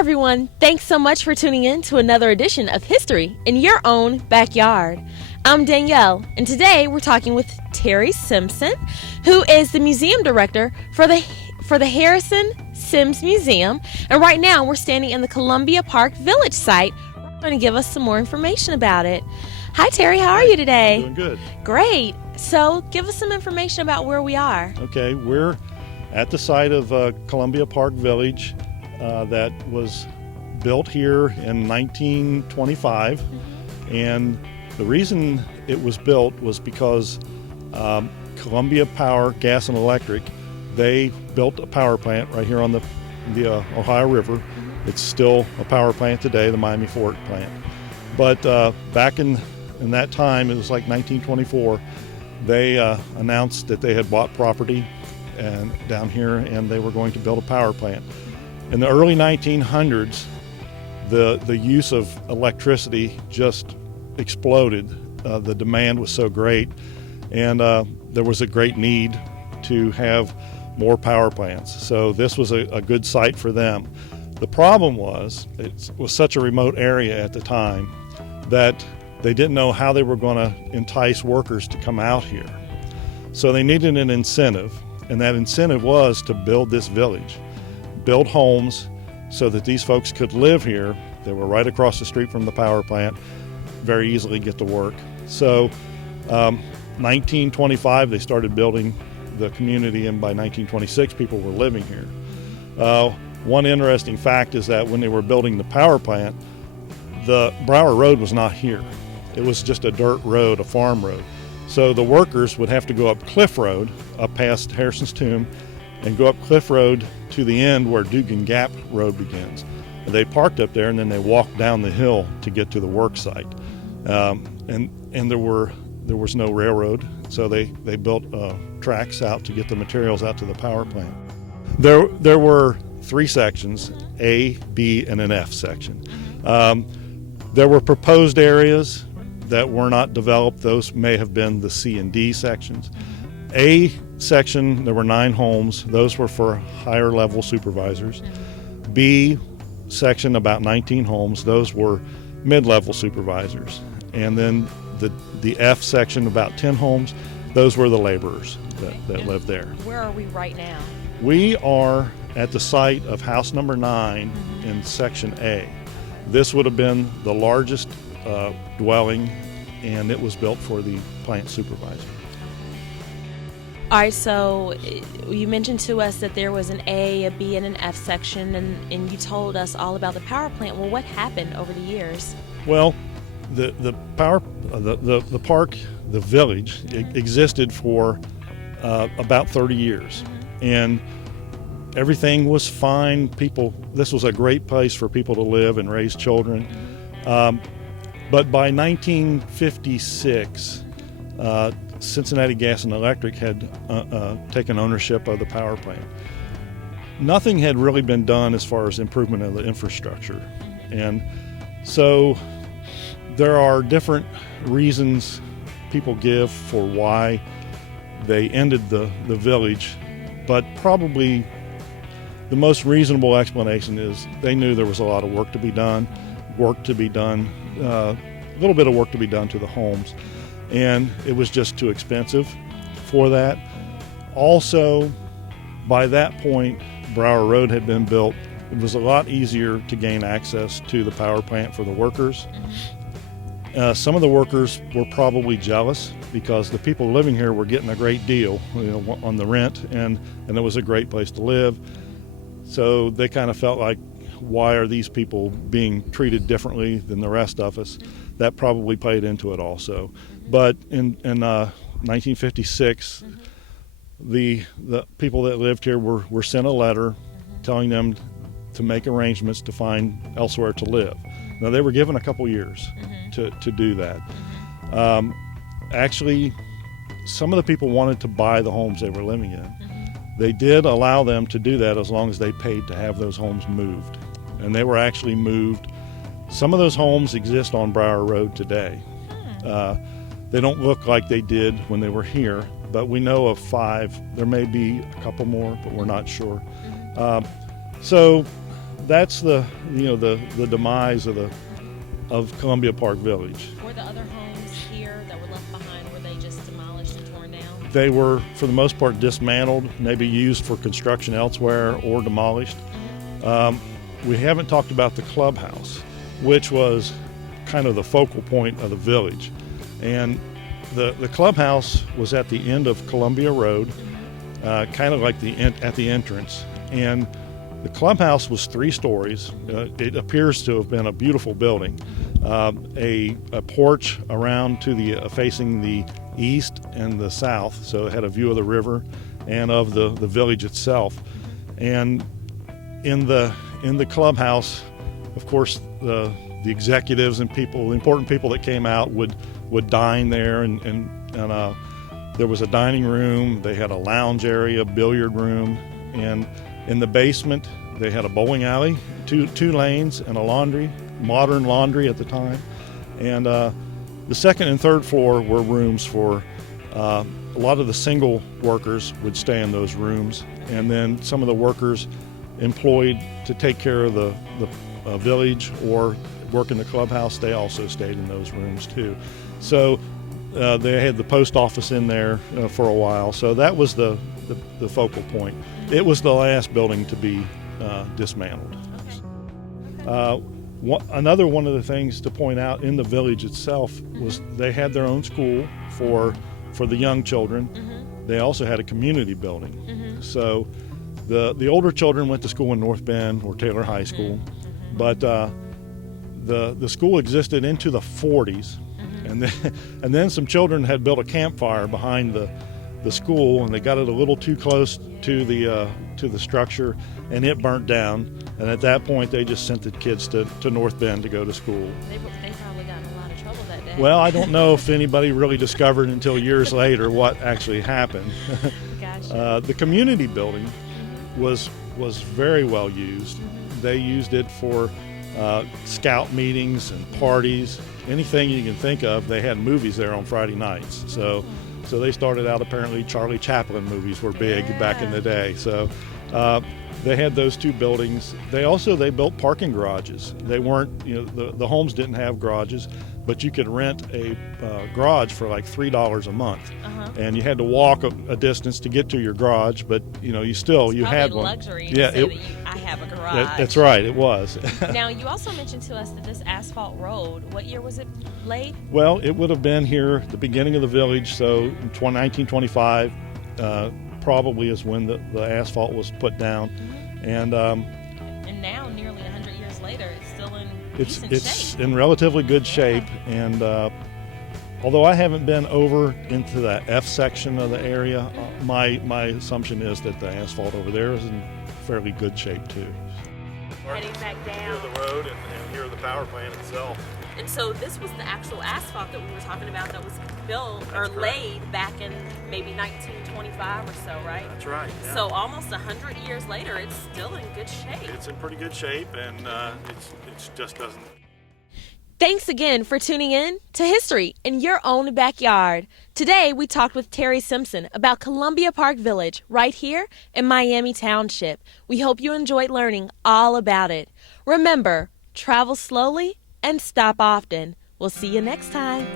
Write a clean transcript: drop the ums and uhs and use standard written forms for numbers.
everyone. Thanks so much for tuning in to another edition of History in Your Own Backyard. I'm Danielle, and today we're talking with Terry Simpson, who is the museum director for the Harrison Sims Museum. And right now we're standing in the Columbia Park Village site. We're going to give us some more information about it. Hi, Terry. How are you today? I'm doing good. Great. So give us some information about where we are. Okay, we're at the site of Columbia Park Village that was built here in 1925. And the reason it was built was because Columbia Power Gas and Electric, they built a power plant right here on the Ohio River. It's still a power plant today, the Miami Fort plant. But back in that time, it was like 1924, they announced that they had bought property and down here, and they were going to build a power plant. In the early 1900s, the use of electricity just exploded. The demand was so great, and there was a great need to have more power plants. So this was a good site for them. The problem was, it was such a remote area at the time that they didn't know how they were going to entice workers to come out here. So they needed an incentive, and that incentive was to build this village, build homes so that these folks could live here. They were right across the street from the power plant, very easily get to work. So 1925, they started building the community, and by 1926, people were living here. One interesting fact is that when they were building the power plant, the Brower Road was not here. It was just a dirt road, a farm road. So the workers would have to go up Cliff Road, up past Harrison's Tomb, and go up Cliff Road to the end where Dugan Gap Road begins. They parked up there, and then they walked down the hill to get to the work site. And there was no railroad, so they built tracks out to get the materials out to the power plant. There were three sections, A, B, and an F section. There were proposed areas that were not developed. Those may have been the C and D sections. A section, there were 9 homes. Those were for higher level supervisors. B section, about 19 homes. Those were mid-level supervisors. And then the F section, about 10 homes. Those were the laborers that lived there. Where are we right now? We are at the site of house number 9 in section A. This would have been the largest dwelling, and it was built for the plant supervisor. All right, so you mentioned to us that there was an A, a B, and an F section, and you told us all about the power plant. Well, what happened over the years? Well, the park, the village, it existed for about 30 years, and everything was fine. This was a great place for people to live and raise children. But by 1956, Cincinnati Gas and Electric had taken ownership of the power plant. Nothing had really been done as far as improvement of the infrastructure. And so there are different reasons people give for why they ended the village, but probably the most reasonable explanation is they knew there was a lot of work to be done, a little bit of work to be done to the homes, and it was just too expensive for that. Also, by that point, Brower Road had been built. It was a lot easier to gain access to the power plant for the workers. Some of the workers were probably jealous because the people living here were getting a great deal, on the rent, and it was a great place to live. So they kind of felt like, why are these people being treated differently than the rest of us? That probably played into it also. But in 1956, the people that lived here were sent a letter telling them to make arrangements to find elsewhere to live. Now, they were given a couple years to do that. Actually, some of the people wanted to buy the homes they were living in. They did allow them to do that as long as they paid to have those homes moved. And they were actually moved. Some of those homes exist on Brower Road today. They don't look like they did when they were here, but we know of 5. There may be a couple more, but we're not sure. So that's the the demise of Columbia Park Village. Were the other homes here that were left behind, were they just demolished and torn down? They were, for the most part, dismantled, maybe used for construction elsewhere or demolished. We haven't talked about the clubhouse, which was kind of the focal point of the village. And the clubhouse was at the end of Columbia Road, kind of like at the entrance. And the clubhouse was 3 stories. It appears to have been a beautiful building. A porch around to the facing the east and the south, so it had a view of the river and of the village itself. And in the clubhouse, of course, the executives and people, the important people that came out would dine there, and there was a dining room. They had a lounge area, billiard room, and in the basement they had a bowling alley, two lanes, and a laundry, modern laundry at the time. And the second and third floor were rooms for a lot of the single workers would stay in those rooms, and then some of the workers employed to take care of the village or work in the clubhouse, they also stayed in those rooms too. So they had the post office in there for a while. So that was the focal point. It was the last building to be dismantled. Another one of the things to point out in the village itself was they had their own school for the young children. They also had a community building. So the older children went to school in North Bend or Taylor High School, but the school existed into the 40s, and then some children had built a campfire behind the school, and they got it a little too close to the structure, and it burnt down. And at that point, they just sent the kids to North Bend to go to school. They probably got in a lot of trouble that day. Well, I don't know if anybody really discovered until years later what actually happened. Gotcha. The community building was very well used. They used it for scout meetings and parties, anything you can think of. They had movies there on Friday nights. So they started out, apparently Charlie Chaplin movies were big back in the day. So they had those 2 buildings. They built parking garages. They weren't, the homes didn't have garages, but you could rent a garage for like $3 a month, and you had to walk a distance to get to your garage. But you had one. Luxury. Yeah, I have a garage. That's right. It was. Now, you also mentioned to us that this asphalt road, what year was it laid? Well, it would have been here at the beginning of the village, so in 1925 probably is when the asphalt was put down. And now, nearly 100 years later, it's still in decent it's shape. in relatively good shape. And although I haven't been over into the F section of the area, my assumption is that the asphalt over there is in fairly good shape too. Heading back down. Here the road and here the power plant itself. And so this was the actual asphalt that we were talking about that was built or laid back in maybe 1925 or so, right? That's right. Yeah. So almost 100 years later, it's still in good shape. It's in pretty good shape, and it just doesn't. Thanks again for tuning in to History in Your Own Backyard. Today, we talked with Terry Simpson about Columbia Park Village right here in Miami Township. We hope you enjoyed learning all about it. Remember, travel slowly and stop often. We'll see you next time.